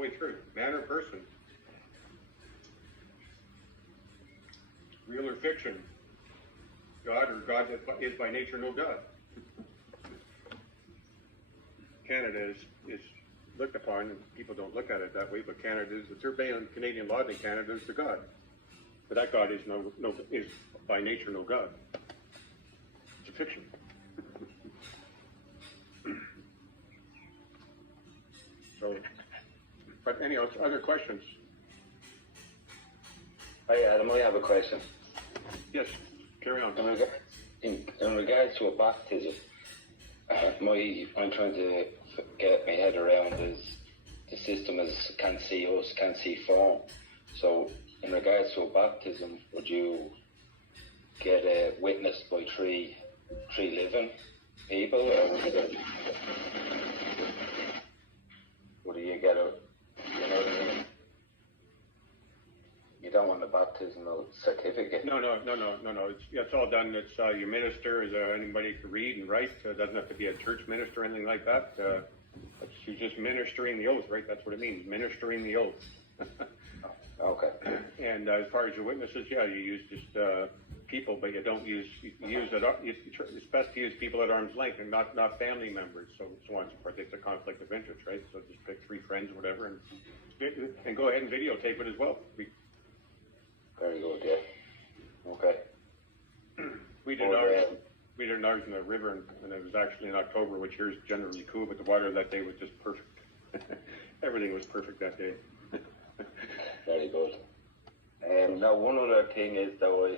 the way through. Man or person. Real or fiction. God or God is by nature no God. Canada is looked upon, and people don't look at it that way, but Canada is, it's obeying on Canadian law, then Canada is the God. But that God is is by nature no God. It's a fiction. So, but anyhow, other questions? Hi Adam, I have a question. Yes, carry on. In regards to a baptism, I'm trying to get my head around is the system is can't see us, can't see form. So in regards to a baptism, would you get witnessed by three living people, or would you get a, you know what I mean? You don't want a baptismal certificate. No. It's all done. It's your minister is anybody can read and write. It doesn't have to be a church minister or anything like that. She's just ministering the oath, right? That's what it means, ministering the oath. Okay. And as far as your witnesses, yeah, you use just people, but you don't use it's best to use people at arm's length and not family members. So on and so forth. It's a conflict of interest, right? So just pick 3 friends or whatever, and go ahead and videotape it as well. Very good, yeah. Okay. We did ours in the river, and it was actually in October, which here is generally cool, but the water that day was just perfect. Everything was perfect that day. Very good. Now, one other thing is, though,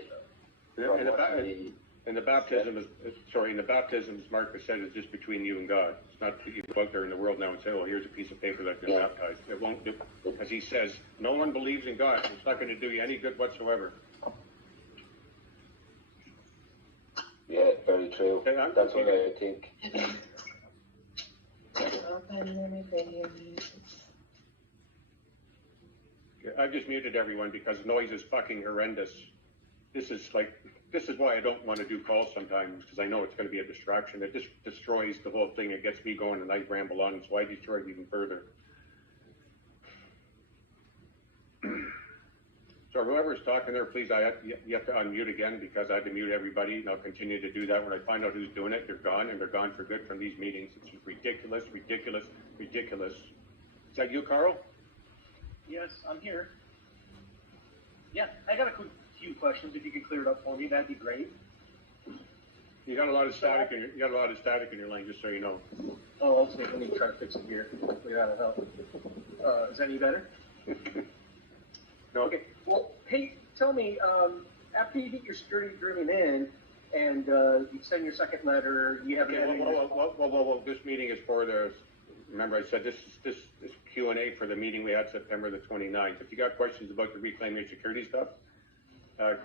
in the baptism, as Marcus said, is just between you and God. It's not that you go out there in the world now and say, "Oh, here's a piece of paper that you're baptized." It won't do. As he says, no one believes in God. It's not going to do you any good whatsoever. Yeah, very true. That's what I think. I've just muted everyone because noise is fucking horrendous. This is why I don't want to do calls sometimes, because I know it's going to be a distraction. It just destroys the whole thing. It gets me going and I ramble on, so I destroy it even further. So whoever's talking there, please, you have to unmute again, because I had to mute everybody, and I'll continue to do that. When I find out who's doing it, they're gone, and they're gone for good from these meetings. It's ridiculous, ridiculous, ridiculous. Is that you, Carl? Yes, I'm here. Yeah, I got a few questions. If you could clear it up for me, that'd be great. You got a lot of static in your line, just so you know. Oh, okay. Let me try to fix it here. Hopefully that'll help. Is that any better? No. Okay. Well, hey, tell me, after you get your security agreement in, and you send your second letter, you have. Okay. Well. This meeting is for the. Remember, I said this Q&A for the meeting we had September the 29th. If you got questions about the reclaim your security stuff,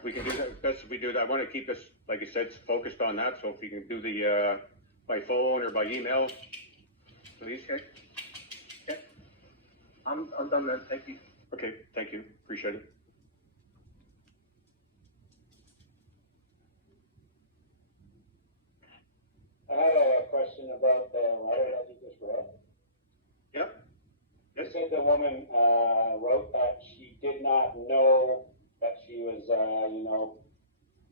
we can do that. Best if we do that. I want to keep this, like I said, focused on that. So if you can do the by phone or by email, please. Okay. I'm done then. Thank you. Okay. Thank you. Appreciate it. I had a question about the letter that you just read. Yep. You said the woman wrote that she did not know that she was,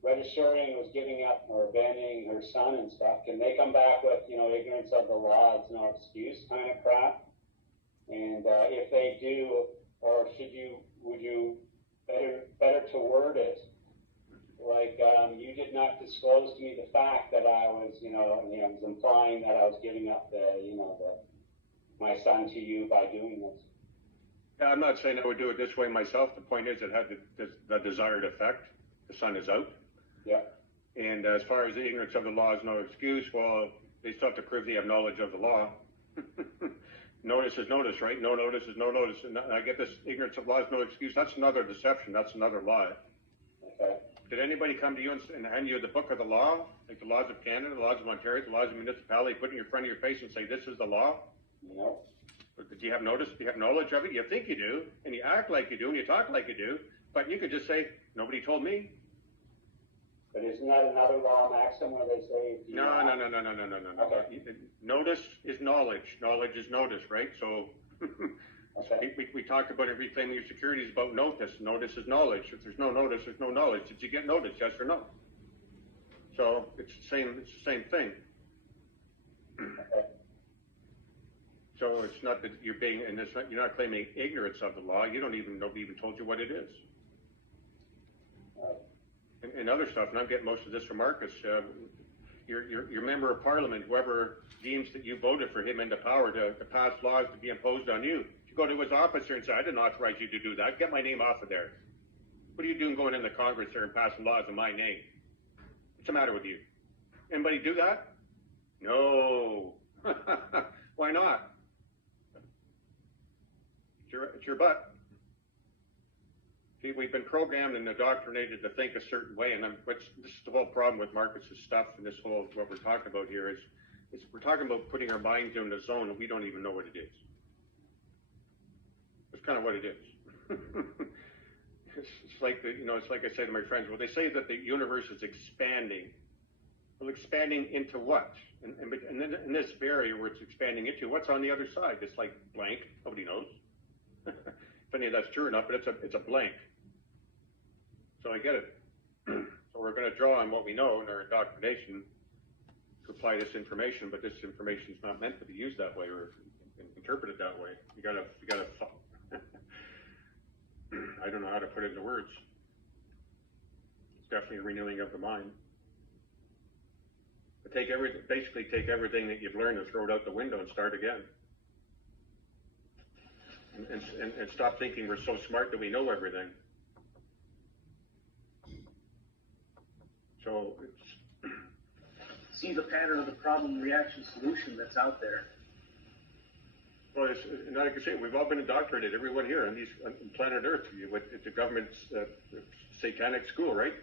registering, was giving up or abandoning her son and stuff. Can they come back with, ignorance of the law, it's no excuse kind of crap? And if they do, or would you better to word it like you did not disclose to me the fact that I was, was implying that I was giving up my son to you by doing this. Yeah, I'm not saying I would do it this way myself. The point is, it had the desired effect. The son is out. Yeah. And as far as the ignorance of the law is no excuse, well, they still have to prove they have knowledge of the law. Notice is notice, right? No notice is no notice. And I get this ignorance of law is no excuse. That's another deception. That's another lie. Okay. Did anybody come to you and hand you the book of the law, like the laws of Canada, the laws of Ontario, the laws of municipality, put it in front of your face and say, this is the law? No. But do you have notice? Do you have knowledge of it? You think you do, and you act like you do, and you talk like you do, but you could just say, nobody told me. But isn't that another law maxim where they say? No. Okay. Notice is knowledge. Knowledge is notice, right? So okay. we we talked about it, reclaiming your securities, about notice. Notice is knowledge. If there's no notice, there's no knowledge. Did you get notice, yes or no? So it's the same thing. So it's not that you're being, and it's not, you're not claiming ignorance of the law. You don't even, nobody even told you what it is. And other stuff, and I'm getting most of this from Marcus. Your member of parliament, whoever deems that you voted for him into power to pass laws to be imposed on you, you go to his office there and say, I didn't authorize you to do that. Get my name off of there. What are you doing going into Congress there and passing laws in my name? What's the matter with you? Anybody do that? No. Why not? It's your butt. See, we've been programmed and indoctrinated to think a certain way, and this is the whole problem with Marcus's stuff, and this whole, what we're talking about here is we're talking about putting our minds in a zone and we don't even know what it is. It's kind of what it is. It's like it's like I say to my friends, well, they say that the universe is expanding. Well, expanding into what? And then in this barrier where it's expanding into, what's on the other side? It's like blank. Nobody knows. If any of that's true or not, but it's a blank. So I get it. So we're going to draw on what we know in our indoctrination to apply this information, but this information is not meant to be used that way or interpreted that way. You gotta. I don't know how to put it into words. It's definitely a renewing of the mind. But basically take everything that you've learned and throw it out the window and start again. And stop thinking we're so smart that we know everything. So it's See the pattern of the problem, reaction, solution that's out there. Well, and like I say, we've all been indoctrinated, everyone here on planet Earth, with the government's satanic school, right?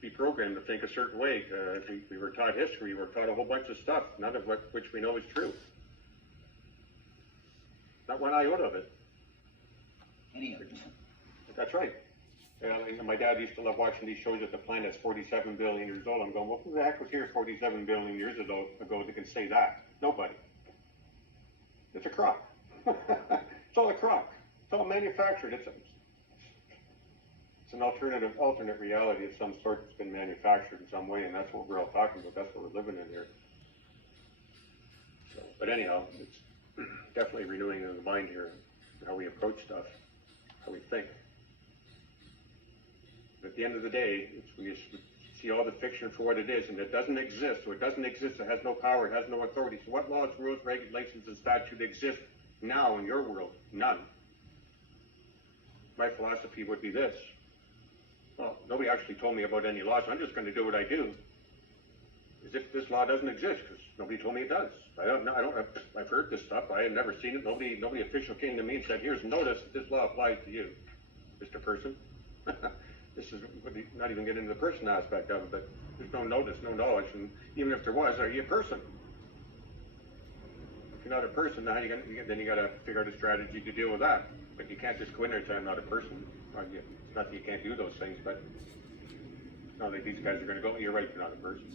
Be programmed to think a certain way. We were taught history, we were taught a whole bunch of stuff, none of which we know is true. Not one iota of it. Any of it. That's right. My dad used to love watching these shows that the planet's 47 billion years old. I'm going, well, who the heck was here 47 billion years ago that can say that? Nobody. It's a crock. It's all a crock. It's all manufactured. It's an alternate reality of some sort that's been manufactured in some way, and that's what we're all talking about. That's what we're living in here. So, but anyhow, it's definitely renewing in the mind here, how we approach stuff, how we think. At the end of the day, when you see all the fiction for what it is, and it doesn't exist, so it doesn't exist, it has no power, it has no authority. So what laws, rules, regulations, and statutes exist now in your world? None. My philosophy would be this. Well, nobody actually told me about any laws, so I'm just going to do what I do. As if this law doesn't exist, because nobody told me it does. I've heard this stuff, I have never seen it. Nobody official came to me and said, here's notice that this law applies to you, Mr. Person. This is not even getting into the person aspect of it, but there's no notice, no knowledge, and even if there was, are you a person? If you're not a person, then you got to figure out a strategy to deal with that. But you can't just go in there and say I'm not a person. Well, it's not that you can't do those things, but it's not like these guys are going to go, you're right, you're not a person.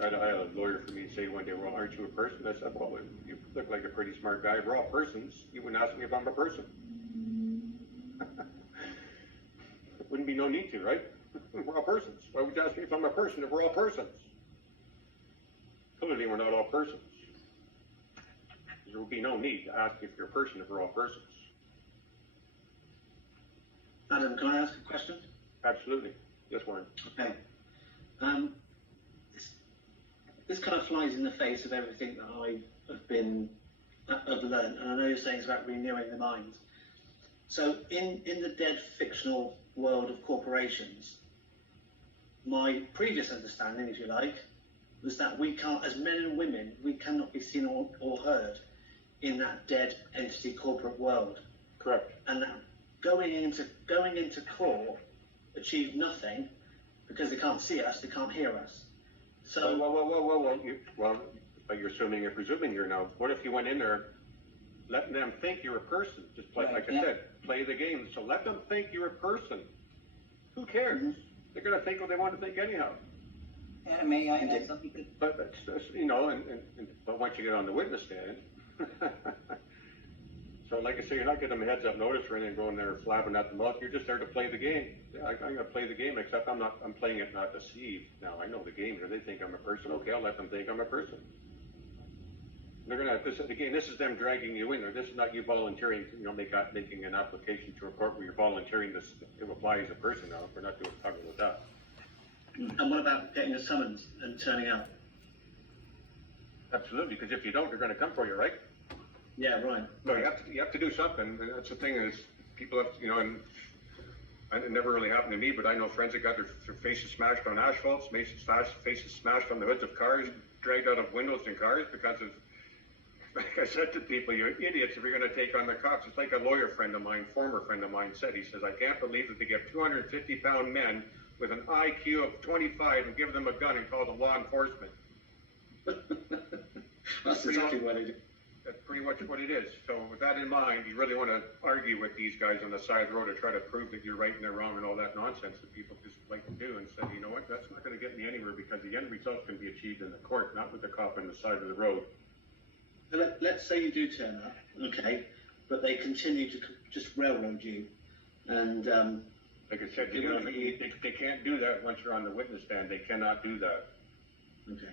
I had a lawyer for me say one day, well, aren't you a person? I said, well, you look like a pretty smart guy. We're all persons. You wouldn't ask me if I'm a person. Wouldn't be no need to, right? We're all persons. Why would you ask me if I'm a person if we're all persons? Clearly, we're not all persons. There would be no need to ask if you're a person if we're all persons. Adam, can I ask a question? Absolutely. Yes, Warren. Okay. This kind of flies in the face of everything that I have learned, and I know you're saying it's about renewing the mind. So in the dead fictional world of corporations, my previous understanding, if you like, was that we can't, as men and women, we cannot be seen or heard in that dead entity corporate world. Correct. And that going into court achieved nothing because they can't see us, they can't hear us. So well, but you're assuming you're presuming here now. What if you went in there, letting them think you're a person? Just play, right, like I said, play the game. So let them think you're a person. Who cares? Mm-hmm. They're going to think what they want to think anyhow. And may I add something? But that's, you know, but once you get on the witness stand, so like I say, you're not getting them a heads up notice or anything, going there flapping at the mouth. You're just there to play the game. Yeah, I'm going to play the game, except I'm playing it not to deceive. Now I know the game here. They think I'm a person. Okay, I'll let them think I'm a person. They're going to, this is them dragging you in there. This is not you volunteering, you know, making an application to a court where you're volunteering to apply as a person. Now, we're not talking about that. And what about getting a summons and turning up? Absolutely, because if you don't, they're going to come for you, right? Yeah, right. No, you have to do something. And that's the thing is, people have, you know, and it never really happened to me, but I know friends that got their faces smashed on asphalt, faces smashed on the hoods of cars, dragged out of windows in cars because of, like I said to people, you're idiots if you're going to take on the cops. It's like a lawyer friend of mine, former friend of mine said, he says, I can't believe that they get 250-pound men with an IQ of 25 and give them a gun and call them law enforcement. That's exactly what I do. That's pretty much what it is. So with that in mind, you really want to argue with these guys on the side of the road to try to prove that you're right and they're wrong and all that nonsense that people just like to do and say, you know what, that's not going to get me anywhere because the end result can be achieved in the court, not with the cop on the side of the road. So let's say you do turn up, okay, but they continue to just railroad you, and Like I said, you know, they can't do that once you're on the witness stand. They cannot do that. okay.